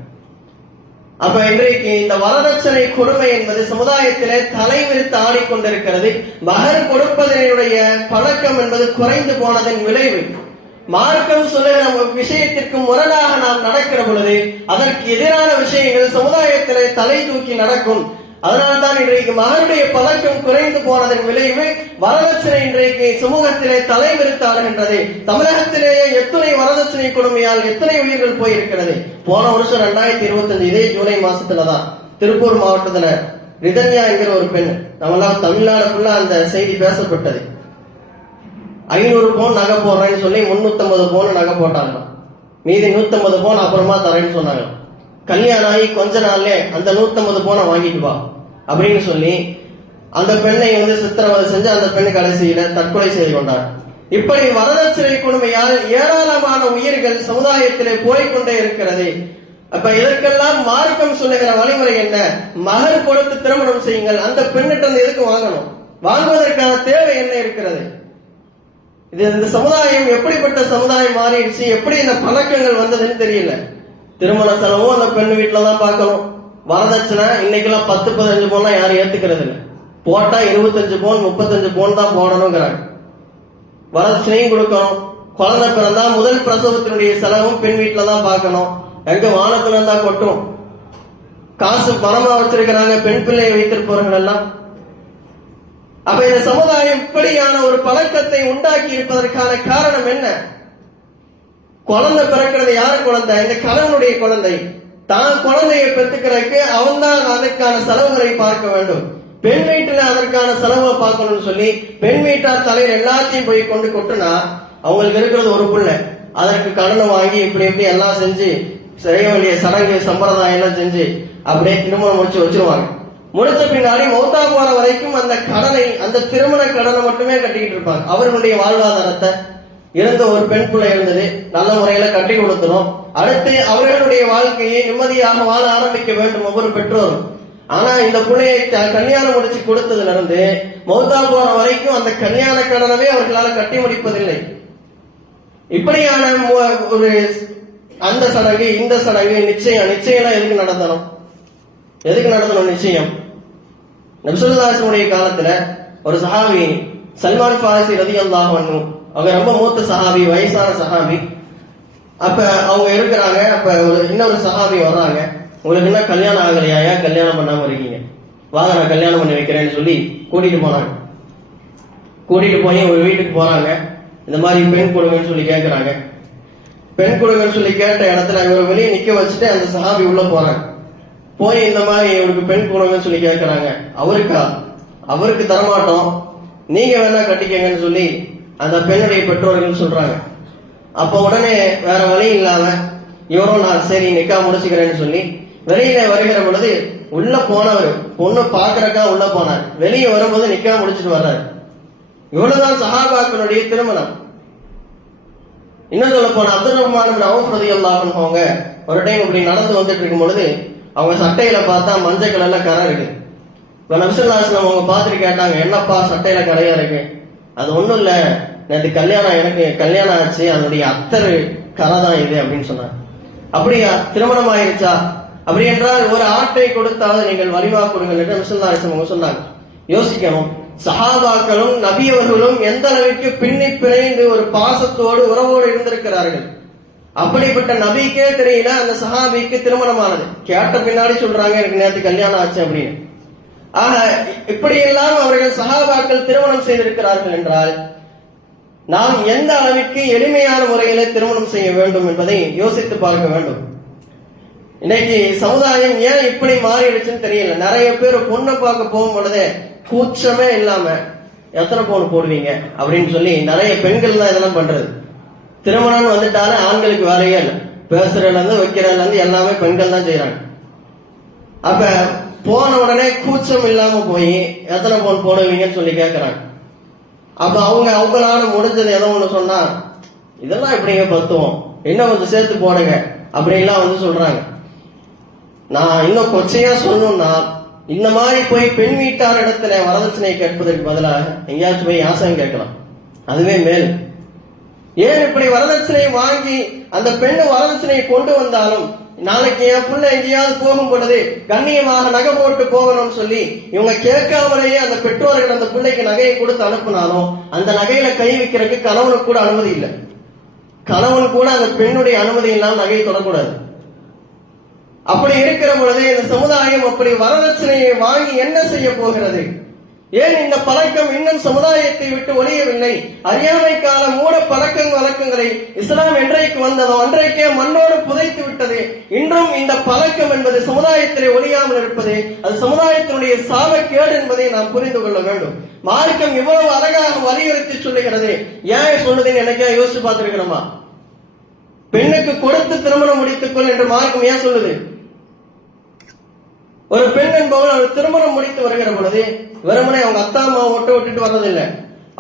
அப்ப இன்றைக்கு இந்த வரதட்சணை கொடுமை என்பது சமுதாயத்திலே தலைவிரித்து ஆடிக்கொண்டிருக்கிறது. மகர் கொடுப்பதனுடைய பழக்கம் என்பது குறைந்து போனதன் விளைவு. மார்க்கம் சொல்லுகிற விஷயத்திற்கு முரணாக நாம் நடக்கிற பொழுது அதற்கு எதிரான விஷயங்கள் சமுதாயத்திலே தலை தூக்கி நடக்கும். அதனால்தான் இன்றைக்கு மகனுடைய பழக்கம் குறைந்து போனதன் விளைவு வரதட்சணை இன்றைக்கு சமூகத்திலே தலைவிரித்தாடுகின்றது. தமிழகத்திலேயே எத்தனை வரதட்சணை கொடுமையால் எத்தனை உயிர்கள் போயிருக்கிறது. போன வருஷம் 2025 இதே ஜூலை மாசத்துலதான் திருப்பூர் மாவட்டத்துல ரிதன்யா என்கிற ஒரு பெண், நம்மளாம் தமிழ்நாடு ஃபுல்லா அந்த செய்தி பேசப்பட்டது. 500 பவுன் நகை போடுறேன்னு சொல்லி 350 பவுன் நகை போட்டாங்க, மீதி 150 பவுன் அப்புறமா தரேன்னு சொன்னாங்க. கல்யாணம் ஆகி கொஞ்ச நாள்ல அந்த 150 பவுனை வாங்கிட்டு வா அப்படின்னு சொல்லி அந்த பெண்ணை வந்து சித்திரவதை செஞ்சு அந்த பெண் கடைசியில தற்கொலை செய்து கொண்டார். இப்படி வரதட்சணை கொடுமையால் ஏராளமான உயிர்கள் சமுதாயத்திலே போய்கொண்டே இருக்கிறது. அப்ப இதற்கெல்லாம் மார்க்கம் சொல்லுகிற வழிமுறை என்ன? மகர் கொடுத்து திருமணம் செய்யுங்கள். அந்த பெண்ணிட்ட எதுக்கு வாங்கணும்? வாங்குவதற்கான தேவை என்ன இருக்கிறது? இது இந்த சமுதாயம் எப்படிப்பட்ட சமுதாயம் மாறிடுச்சு, எப்படி இந்த பழக்கங்கள் வந்ததுன்னு தெரியல. திருமண செலவும் அந்த பெண் வீட்டுலதான் பார்க்கணும். வரதட்சணை இன்னைக்கெல்லாம் 10-15 பவுன் யாரும் ஏத்துக்கிறது இல்லை. போட்டா 25 பவுன் 35 பவுன் தான் போடணுங்கிறாங்க. வரதட்சணையும் கொடுக்கணும். குழந்தை பிறந்தா முதல் பிரசவத்தினுடைய செலவும் பெண் வீட்டுல தான் பார்க்கணும். எங்க வானத்துல இருந்தா கொட்டும். காசு பணமா வச்சிருக்கிறாங்க பெண் பிள்ளையை வைத்திருப்பவர்கள் எல்லாம். அப்ப இந்த சமுதாயம் இப்படியான ஒரு பழக்கத்தை உண்டாக்கி இருப்பதற்கான காரணம் என்ன? குழந்தை பிறக்கிறது யாரு குழந்தை? இந்த கணவனுடைய குழந்தை. தான் குழந்தையை பெற்றுக்கிறதுக்கு அவன் தான் அதற்கான செலவுகளை பார்க்க வேண்டும். பெண் வீட்டுல அதற்கான செலவை பார்க்கணும்னு சொல்லி பெண் வீட்டார் தலைவர் எல்லாத்தையும் போய் கொண்டு கொட்டுனா அவங்களுக்கு இருக்கிறது ஒரு பிள்ளை. அதற்கு கடனை வாங்கி இப்படி எல்லாம் செஞ்சு செய்ய வேண்டிய சடங்கு சம்பிரதாயம் எல்லாம் செஞ்சு அப்படியே திருமணம் முடிச்சு வச்சிருவாங்க. முடிச்ச பின்னாடி மௌத்தா போற வரைக்கும் அந்த கடனை, அந்த திருமண கடனை மட்டுமே கட்டிக்கிட்டு இருப்பாங்க. அவர்களுடைய வாழ்வாதாரத்தை இருந்த ஒரு பெண் பிள்ளை இருந்தது, நல்ல முறையில கட்டி கொடுத்தணும். அடுத்து அவர்களுடைய வாழ்க்கையை நிம்மதியாக வாழ ஆரம்பிக்க வேண்டும் ஒவ்வொரு பெற்றோரும். ஆனா இந்த பிள்ளையை கல்யாணம் முடிச்சு கொடுத்ததுல இருந்து மௌத்தா போற வரைக்கும் அந்த கல்யாண கடனவே அவர்களால கட்டி முடிப்பதில்லை. இப்படியான ஒரு அந்த சடங்கு இந்த சடங்கு நிச்சயம் எதுக்கு நடத்தணும்? நிச்சயம் நபி ஸல்லல்லாஹு அலைஹி வஸல்லம் காலத்துல ஒரு சஹாபி சல்மான் ஃபாரிசி ரலியல்லாஹு அன்ஹு, அவங்க ரொம்ப மூத்த சஹாபி, வயசான சஹாபி. அப்ப அவங்க இருக்கிறாங்க. அப்ப இன்னொரு சஹாபி வர்றாங்க, உங்களுக்கு என்ன கல்யாணம் ஆகலையா, ஏன் கல்யாணம் பண்ணாம இருக்கீங்க, வாங்க நான் கல்யாணம் பண்ணி வைக்கிறேன்னு சொல்லி கூட்டிட்டு போனாங்க. கூட்டிட்டு போய் ஒரு வீட்டுக்கு போறாங்க. இந்த மாதிரி பெண் கொடுங்கன்னு சொல்லி கேட்கிறாங்க. பெண் கொடுங்கன்னு சொல்லி கேட்ட இடத்துல இவரை வெளியே நிக்க வச்சுட்டு அந்த சஹாபி உள்ள போறாங்க. போய் இந்த மாதிரி இவருக்கு பெண் கொடுங்கன்னு சொல்லி கேட்கறாங்க. அவருக்கு தரமாட்டோம், நீங்க வேணா கட்டிக்கங்கன்னு சொல்லி அந்த பெண்ணுடைய பெற்றோர்கள் சொல்றாங்க. அப்ப உடனே வேற வழி இல்லாம இவரும் நான் சரி நிக்கா முடிச்சுக்கிறேன்னு சொல்லி வெளியில வருகிற பொழுது உள்ள போனவர் பொண்ணு பாக்குறக்கா உள்ள போனார். வெளியே வரும்போது நிக்கா முடிச்சுட்டு வர்றாரு. இவ்வளவுதான் சஹாபாக்களுடைய திருமணம். இன்னும் சொல்ல போன அப்துல் ரஹ்மான் அவுஃப் ரலியல்லாஹு அன்ஹு அவங்க ஒரு டைம் இப்படி நடந்து வந்துட்டு இருக்கும் பொழுது அவங்க சட்டையில பார்த்தா மஞ்சள் கலர்ல கரை இருக்கு. இப்ப நபி ஸல்லல்லாஹு அலைஹி வஸல்லம் அவங்க பார்த்துட்டு கேட்டாங்க, என்னப்பா சட்டையில கரையா இருக்கு? அது ஒண்ணும் இல்ல, நேற்று எனக்கு கல்யாணம் ஆச்சு, அதனுடைய அத்தர் கரை தான் இது அப்படின்னு சொன்னாங்க. அப்படியா, திருமணம் ஆயிருச்சா? அப்படி என்றால் ஒரு ஆட்டை கொடுத்தாவது நீங்கள் வலிமா கொடுங்கள் என்று நபி ஸல்லல்லாஹு அலைஹி வஸல்லம் சொன்னாங்க. யோசிக்கணும், சஹாபாக்களும் நபி அவர்களும் எந்த அளவிற்கு பின்னி பிணைந்து ஒரு பாசத்தோடு உறவோடு இருந்திருக்கிறார்கள். அப்படிப்பட்ட நபிக்கே தெரியல அந்த சஹாபிக்கு திருமணமானது. கேட்ட பின்னாடி சொல்றாங்க எனக்கு நேற்று கல்யாணம் ஆச்சு அப்படின்னு. ஆக இப்படியெல்லாம் அவர்கள் சஹாபாக்கள் திருமணம் செய்திருக்கிறார்கள் என்றால் நாம் எந்த அளவிற்கு எளிமையான முறையில திருமணம் செய்ய வேண்டும் என்பதை யோசித்து பார்க்க வேண்டும். இன்னைக்கு சமுதாயம் ஏன் இப்படி மாறிடுச்சுன்னு தெரியல. நிறைய பேர் பொண்ணை பார்க்க போகும் பொழுதே கூச்சமே இல்லாம எத்தனை பவுன் போடுவீங்க அப்படின்னு சொல்லி நிறைய பெண்கள் தான் இதெல்லாம் பண்றது. திருமணம் வந்துட்டாலே ஆண்களுக்கு வேலையே இல்லை, பேசுறதுல இருந்து வைக்கிறதுல இருந்து எல்லாமே பெண்கள் தான் செய்யறாங்க. அப்ப போன உடனே கூச்சம் இல்லாம போய் எத்தனை பவுன் போடுவீங்கன்னு சொல்லி கேட்கறாங்க. அப்ப அவங்களால முடிஞ்சது ஏதோ ஒண்ணு சொன்னா இதெல்லாம் எப்படிங்க பத்துவோம், இன்னும் கொஞ்சம் சேர்த்து போடுங்க அப்படின்லாம் வந்து சொல்றாங்க. நான் இன்னும் கொச்சையா சொல்லணும்னா இந்த மாதிரி போய் பெண் வீட்டார் இடத்துல வரதட்சணை கேட்பதற்கு பதிலாக எங்கேயாச்சும் போய் யாசகம் கேட்கலாம், அதுவே மேல். ஏன் இப்படி வரதட்சணை வாங்கி அந்த பெண்ணு வரதட்சணையை கொண்டு வந்தாலும் நாளைக்கு என் பிள்ளை எங்கேயாவது போகும் பொழுது கண்ணியமாக நகை போட்டு போகணும்னு சொல்லி இவங்க கேட்காமலேயே அந்த பெற்றோர்கள் அந்த பிள்ளைக்கு நகையை கொடுத்து அனுப்பினாலும் அந்த நகையில கை வைக்கிறதுக்கு கணவனுக்கு கூட அனுமதி இல்லை. கணவன் கூட அந்த பெண்ணுடைய அனுமதி இல்லாமல் நகையை தொடக்கூடாது. அப்படி இருக்கிற பொழுது இந்த சமுதாயம் அப்படி வரதட்சணையை வாங்கி என்ன செய்ய போகிறது? ஏன் இந்த பழக்கம் இன்னும் சமுதாயத்தை விட்டு ஒழியவில்லை? அறியாமை கால மூட பழக்க வழக்கங்களை இஸ்லாம் என்றைக்கு வந்ததோ அன்றைக்கே மண்ணோடு புதைத்து விட்டது. இன்றும் இந்த பழக்கம் என்பது சமுதாயத்திலே ஒழியாமல் இருப்பது அது சமுதாயத்தினுடைய சாபக்கேடு என்பதை நாம் புரிந்து கொள்ள வேண்டும். மார்க்கம் இவ்வளவு அழகாக வலியுறுத்தி சொல்லுகிறது. ஏன் சொல்லுதுன்னு எனக்கே யோசிச்சு பார்த்திருக்கிறோமா? பெண்ணுக்கு கொடுத்து திருமணம் முடித்துக்கொள் என்று மார்க்கம் ஏன் சொல்லுது? ஒரு பெண் என்பவள் அவள் திருமணம் முடித்து வருகிற பொழுது வெறுமனே அவங்க அத்தா அம்மாவை விட்டுட்டு வர்றதில்லை.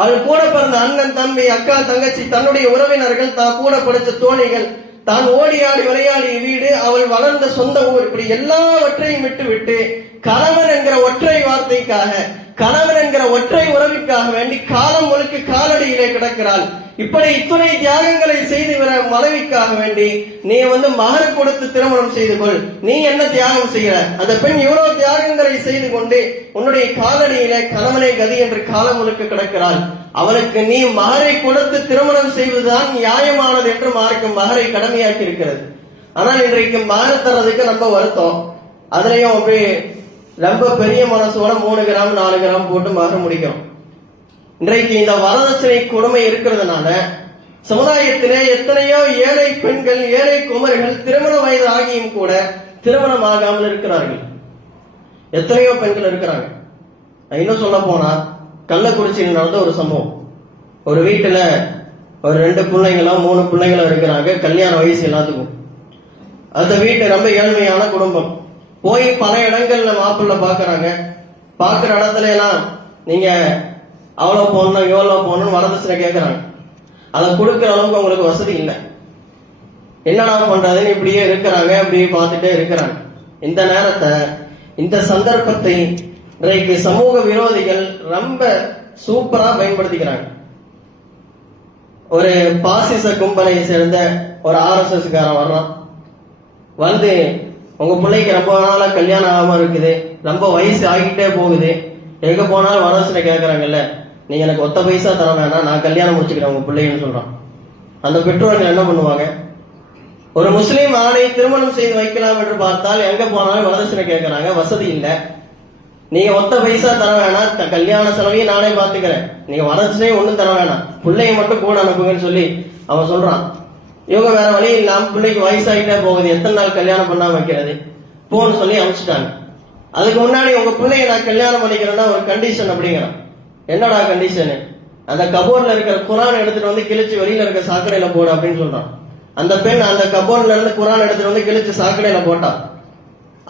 அவள் கூட பிறந்த அண்ணன், தம்பி, அக்கா, தங்கச்சி, தன்னுடைய உறவினர்கள், தான் கூட படிச்ச தோழிகள், தான் ஓடி ஆடி விளையாடிய வீடு, அவள் வளர்ந்த சொந்த ஊர், இப்படி எல்லாவற்றையும் விட்டு கணவன் என்கிற ஒற்றை வார்த்தைக்காக, கணவன் என்கிற ஒற்றை உறவிற்காக வேண்டி காலம் முழுக்க காலடியிலே கிடக்கிறாள். இப்படி இத்துணை தியாகங்களை செய்து வர மனைவிக்காக வேண்டி நீ மகர் கொடுத்து திருமணம் செய்து கொள். நீ என்ன தியாகம் செய்கிற? அந்த பெண் இவ்வளவு தியாகங்களை செய்து கொண்டு உன்னுடைய காலடியிலே கணவனை கதி என்று காலம் முழுக்க கிடக்கிறாள். அவளுக்கு நீ மகரை கொடுத்து திருமணம் செய்வதுதான் நியாயமானது என்று மார்க்கம் மகரை கடமையாக்கி இருக்கிறது. ஆனால் இன்றைக்கு மகர் தர்றதுக்கு ரொம்ப வருத்தம். அதுலயும் அப்படியே ரொம்ப பெரிய மனசோட 3 கிராம் 4 கிராம் போட்டு மகர் முடிக்கும். இன்றைக்கு இந்த வரதட்சணை கொடுமை இருக்கிறதுனால சமுதாயத்திலே எத்தனையோ ஏழை பெண்கள், ஏழை குமரிகள் திருமண வயது ஆகியும் கூட திருமணம் ஆகாமல் இருக்கிறார்கள். எத்தனையோ பெண்கள் இருக்கிறாங்க. இன்னும் சொல்ல போனா கள்ளக்குறிச்சியில் நடந்த ஒரு சம்பவம். ஒரு வீட்டுல ஒரு 2 பிள்ளைங்களோ 3 பிள்ளைங்களோ இருக்கிறாங்க. கல்யாண வயசு எல்லாத்துக்கும். அந்த வீட்டு ரொம்ப ஏழ்மையான குடும்பம். போய் பல இடங்கள்ல மாப்பிள்ளை பாக்குறாங்க. பாக்குற இடத்துல எல்லாம் நீங்க அவ்வளவு போடணும் எவ்வளவு போடணும் வரதட்சணை கேட்கறாங்க. அதை கொடுக்கிற அளவுக்கு அவங்களுக்கு வசதி இல்லை. என்னடா பண்றதுன்னு இப்படியே இருக்கிறாங்க, அப்படியே பார்த்துட்டே இருக்கிறாங்க. இந்த நேரத்தை, இந்த சந்தர்ப்பத்தை இன்றைக்கு சமூக விரோதிகள் ரொம்ப சூப்பரா பயன்படுத்திக்கிறாங்க. ஒரு பாசிச கும்பலை சேர்ந்த ஒரு RSS காரன் வர்றான். வந்து உங்க பிள்ளைக்கு ரொம்ப நாளா கல்யாணம் ஆகாம இருக்குது, ரொம்ப வயசு ஆகிட்டே போகுது, எங்க போனாலும் வரதட்சணை கேட்கறாங்கல்ல, நீங்க எனக்கு ஒத்த பைசா தர வேணாம், நான் கல்யாணம் முடிச்சுக்கிறேன் உங்க பிள்ளைன்னு சொல்றான். அந்த பெற்றோர்கள் என்ன பண்ணுவாங்க? ஒரு முஸ்லீம் ஆணை திருமணம் செய்து வைக்கலாம் என்று பார்த்தால் எங்க போனாலும் வரதட்சணை கேட்கறாங்க. வசதி இல்லை. நீங்க ஒத்த பைசா தர வேணாம், கல்யாண செலவையும் நானே பாத்துக்கிறேன், நீங்க வரதட்சணையும் ஒண்ணும் தர வேணாம், பிள்ளைய மட்டும் கூட அனுப்புங்கன்னு சொல்லி அவன் சொல்றான். இவங்க வேற வழி இல்லாம பிள்ளைக்கு வயசாகிட்டே போகுது, எத்தனை நாள் கல்யாணம் பண்ணாம வைக்கிறது? போன்னு சொல்லி அனுப்பிச்சிட்டாங்க. அதுக்கு முன்னாடி உங்க பிள்ளைய நான் கல்யாணம் பண்ணிக்கிறேன்னா ஒரு கண்டிஷன் அப்படிங்கிறான். என்னடா கண்டிஷனு? அந்த கபோர்ட்ல இருக்கிற குரான் எடுத்துட்டு வந்து கிழிச்சு வெளியில இருக்க சாக்கடையில போடு அப்படின்னு சொல்றான். அந்த பெண் அந்த கபோர்ட்ல இருந்து குரான் எடுத்துட்டு வந்து கிழிச்சு சாக்கடையில போட்டா.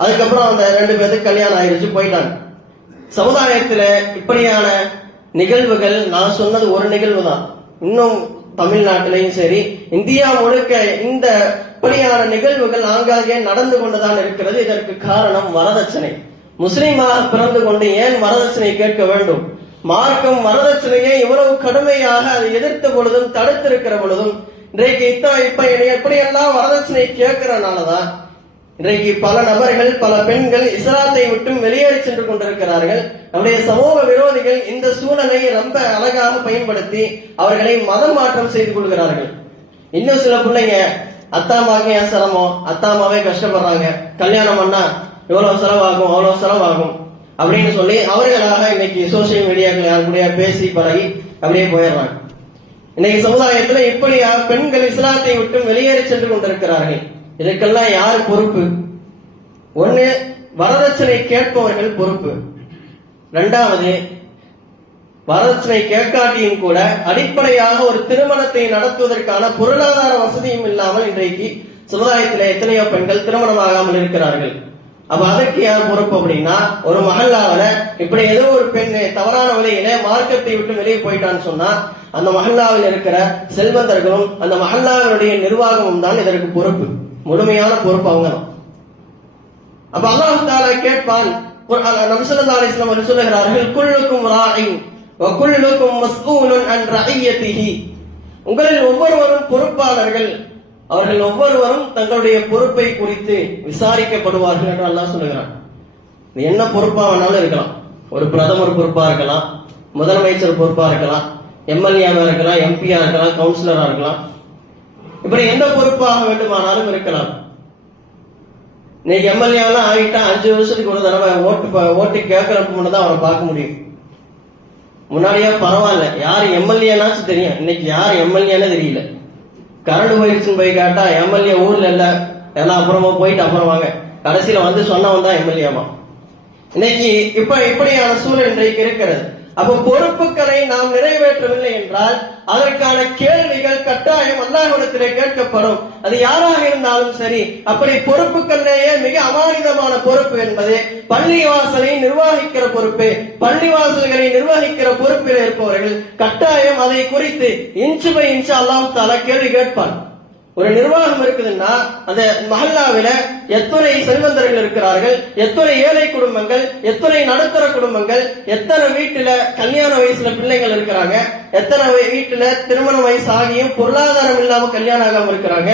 அதுக்கப்புறம் அந்த 2 பேருக்கு கல்யாணம் ஆயிடுச்சு, போயிட்டாங்க. சமுதாயத்துல இப்படியான நிகழ்வுகள், நான் சொன்னது ஒரு நிகழ்வு தான், இன்னும் தமிழ்நாட்டிலையும் சரி இந்தியா முழுக்க இந்த இப்படியான நிகழ்வுகள் ஆங்காங்கே நடந்து கொண்டுதான் இருக்கிறது. இதற்கு காரணம் வரதட்சணை. முஸ்லிமாக பிறந்து கொண்டு ஏன் வரதட்சணை கேட்க வேண்டும்? மார்க்கம் வரதட்சணையை இவ்வளவு கடுமையாக அதை எதிர்த்த பொழுதும் தடுத்திருக்கிற பொழுதும் இன்றைக்கு இப்ப எப்படியெல்லாம் வரதட்சணை கேட்கிறனாலதான் இன்றைக்கு பல நபர்கள், பல பெண்கள் இஸ்லாத்தை விட்டும் வெளியேறி சென்று கொண்டிருக்கிறார்கள். நம்முடைய சமூக விரோதிகள் இந்த சூழலை ரொம்ப அழகாக பயன்படுத்தி அவர்களை மதம் மாற்றம் செய்து கொள்கிறார்கள். இன்னும் சில பிள்ளைங்க அத்தாமாக்கு ஏன் சிரமம், அத்தாமாவே கஷ்டப்படுறாங்க, கல்யாணம் பண்ணா இவ்வளவு செலவாகும் அவ்வளவு செலவாகும் அப்படின்னு சொல்லி அவர்களாக இன்னைக்கு சோசியல் மீடியாக்கள் யார் கூட பேசி பழகி அப்படியே போயிடுறாங்க. இன்னைக்கு சமுதாயத்துல இப்படியா பெண்கள் இஸ்லாத்தை விட்டு வெளியேறி சென்று கொண்டிருக்கிறார்கள். இதுக்கெல்லாம் யார் பொறுப்பு? ஒண்ணு, வரதட்சணை கேட்பவர்கள் பொறுப்பு. 2வது, வரதட்சணை கேட்காட்டியும் கூட அடிப்படையாக ஒரு திருமணத்தை நடத்துவதற்கான பொருளாதார வசதியும் இல்லாமல் இன்றைக்கு சமுதாயத்தில் எத்தனையோ பெண்கள் திருமணமாகாமல் இருக்கிறார்கள். அப்ப அதற்கு யார் பொறுப்பு அப்படின்னா, ஒரு மஹல்லாவில இப்படி ஏதோ ஒரு பெண் தவறான வழியில மார்க்கத்தை விட்டு வெளியே போயிட்டான்னு சொன்னா அந்த மஹல்லாவில் இருக்கிற செல்வந்தர்களும் அந்த மஹல்லாவினுடைய நிர்வாகமும் தான் இதற்கு பொறுப்பு, முழுமையான பொறுப்பு அவங்க தான். அப்ப அல்லாஹ் தஆலா கேட்பான். நபி ஸல்லல்லாஹு அலைஹி வஸல்லம் அவர்கள் சொல்லுகிறார்கள், குல்லுக்கும் ராஇன் வ குல்லுக்கும் மஸ்ஊலுன் அன் ரஇயத்திஹி. உங்களில் ஒவ்வொருவரும் பொறுப்பாளர்கள், அவர்கள் ஒவ்வொருவரும் தங்களுடைய பொறுப்பை குறித்து விசாரிக்கப்படுவார்கள் என்று அல்லாஹ் சொல்லுகிறான். என்ன பொறுப்பா வேணாலும் இருக்கலாம். ஒரு பிரதமர் பொறுப்பா இருக்கலாம், முதலமைச்சர் பொறுப்பா இருக்கலாம், எம்எல்ஏவா இருக்கலாம், எம்பியா இருக்கலாம், கவுன்சிலரா இருக்கலாம். இப்படி எந்த பொறுப்பாக வேண்டுமானாலும் இருக்கலாம். இன்னைக்கு எம்எல்ஏலாம் ஆகிட்டா 5 வருஷத்துக்கு ஒரு தடவை ஓட்டு கேட்கறதுக்கு முன்னதான் அவரை பார்க்க முடியும். முன்னாடியா பரவாயில்ல, யார் எம்எல்ஏனாச்சும் தெரியும், இன்னைக்கு யார் எம்எல்ஏன்னு தெரியல. கரண்ட் போயிடுச்சுன்னு போய் கேட்டா எம்எல்ஏ ஊர்ல இல்ல, எல்லாம் அப்புறமா போயிட்டு அப்புறம் வாங்க, கடைசியில வந்து சொன்னவன் தான் எம்எல்ஏவா. இன்னைக்கு இப்படியான சூழல் இன்றைக்கு இருக்கிறது. அப்ப பொறுப்புகளை நாம் நிறைவேற்றவில்லை என்றால் அதற்கான கேள்விகள் கட்டாயம் அல்லாஹ்விடத்திலே கேட்கப்படும். அது யாராக இருந்தாலும் சரி. அப்படி பொறுப்புகளிலேயே மிக அமானிதமான பொறுப்பு என்பது பள்ளிவாசலை நிர்வகிக்கிற பொறுப்பு. பள்ளிவாசல்களை நிர்வகிக்கிற பொறுப்பில் இருப்பவர்கள் கட்டாயம் அதை குறித்து இன்ச்சு பை இன்ச்சு அல்லாஹ் தஆலா கேள்வி கேட்பான். ஒரு நிர்வாகம் இருக்குதுன்னா அந்த மஹல்லாவில எத்தனை செல்வந்தர்கள் இருக்கிறார்கள், எத்தனை ஏழை குடும்பங்கள், எத்தனை நடுத்தர குடும்பங்கள், எத்தனை வீட்டுல கல்யாண வயசுல பிள்ளைகள் இருக்கிறாங்க, எத்தனை வீட்டுல திருமண வயசு ஆகியும் பொருளாதாரம் இல்லாம கல்யாணம் ஆகாம இருக்கிறாங்க,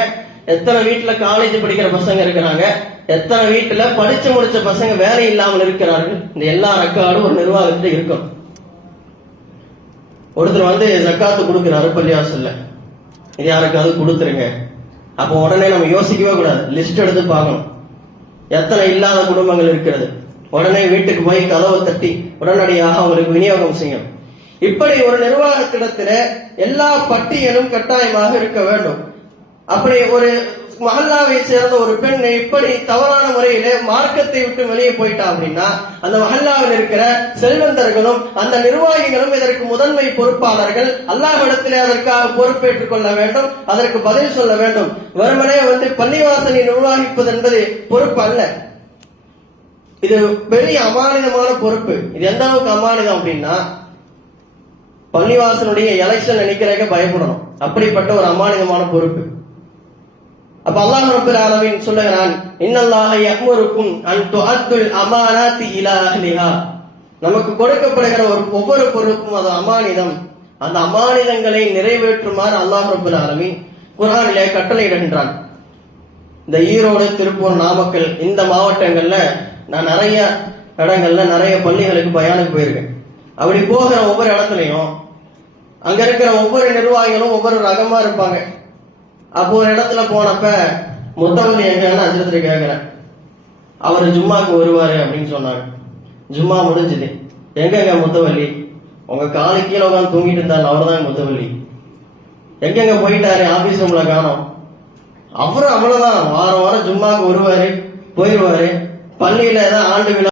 எத்தனை வீட்டுல காலேஜ் படிக்கிற பசங்க இருக்கிறாங்க, எத்தனை வீட்டுல படிச்சு முடிச்ச பசங்க வேலை இல்லாமல் இருக்கிறார்கள். இந்த எல்லா ரெக்கார்டும் ஒரு நிர்வாகத்துல இருக்கும். ஒருத்தர் வந்து ஜக்காத்து கொடுக்கிறாரு பள்ளிவாசல்ல, இது யாருக்காவது கொடுத்துருங்க. அப்போ உடனே நம்ம யோசிக்கவே கூடாது, லிஸ்ட் எடுத்து பார்க்கணும் எத்தனை இல்லாத குடும்பங்கள் இருக்கிறது. உடனே வீட்டுக்கு போய் கதவை தட்டி உடனடியாக அவங்களுக்கு விநியோகம் செய்யும். இப்படி ஒரு நிர்வாகத்திடத்துல எல்லா பட்டியலும் கட்டாயமாக இருக்க வேண்டும். அப்படி ஒரு மஹல்லாவை சேர்ந்த ஒரு பெண் இப்படி தவறான முறையில மார்க்கத்தை விட்டு வெளியே போயிட்டா அப்படின்னா அந்த மஹல்லாவில் இருக்கிற செல்வந்தர்களும் அந்த நிர்வாகிகளும் இதற்கு முதன்மை பொறுப்பாளர்கள். அல்லாஹ்விடத்திலே அதற்காக பொறுப்பேற்றுக் கொள்ள வேண்டும், அதற்கு பதில் சொல்ல வேண்டும். வெறுமனே வந்து பள்ளிவாசலை நிர்வகிப்பது என்பது பொறுப்பு அல்ல, இது பெரிய அமானிதமான பொறுப்பு. இது எந்த அளவுக்கு அமானிதம் அப்படின்னா பள்ளிவாசலுடைய எலெக்ஷன் நினைக்கிறக்க பயப்படணும், அப்படிப்பட்ட ஒரு அமானிதமான பொறுப்பு. அப்ப அல்லாஹ் ரப்பல் ஆலமீன் சொல்லுகிறான், இன்னல்லாஹ யஅமுருக்கும் அன் துஅத்துல் அமானாத்தி இலா அஹ்லிஹா. நமக்கு கொடுக்கப்படுகிற ஒவ்வொரு பொருளுக்கும் அது அமானிதம், அந்த அமானிதங்களை நிறைவேற்றுமாறு அல்லாஹ் ரப்பல் ஆலமீன் குர்ஆனிலே கட்டளையிடுகின்றான். இந்த ஈரோடு, திருப்பூர், நாமக்கல் இந்த மாவட்டங்கள்ல நான் நிறைய இடங்கள்ல நிறைய பள்ளிகளுக்கு பயானுக்கு போயிருக்கேன். அப்படி போகிற ஒவ்வொரு இடத்துலையும் அங்க இருக்கிற ஒவ்வொரு நிர்வாகிகளும் ஒவ்வொரு ரகமா இருப்பாங்க. அப்போ ஒரு இடத்துல போனப்ப முத்தவல்லி எங்கன்னு அஜரத்துல கேட்கிறேன். அவரு ஜும்மாக்கு வருவாரு அப்படின்னு சொன்னாங்க. ஜும்மா முடிஞ்சது, எங்கெங்க முத்தவல்லி? உங்க காலு கீழே உட்காந்து தூங்கிட்டு இருந்தாரு, அவர்தான் முத்தவல்லி. எங்கெங்க போயிட்டாரு? ஆபீஸ் ரூம்ல காணோம். அவரும் அவ்வளவுதான், வாரம் வாரம் ஜும்மாக்கு வருவாரு, போயிடுவாரு, பள்ளியில ஏதாவது ஆண்டு விழா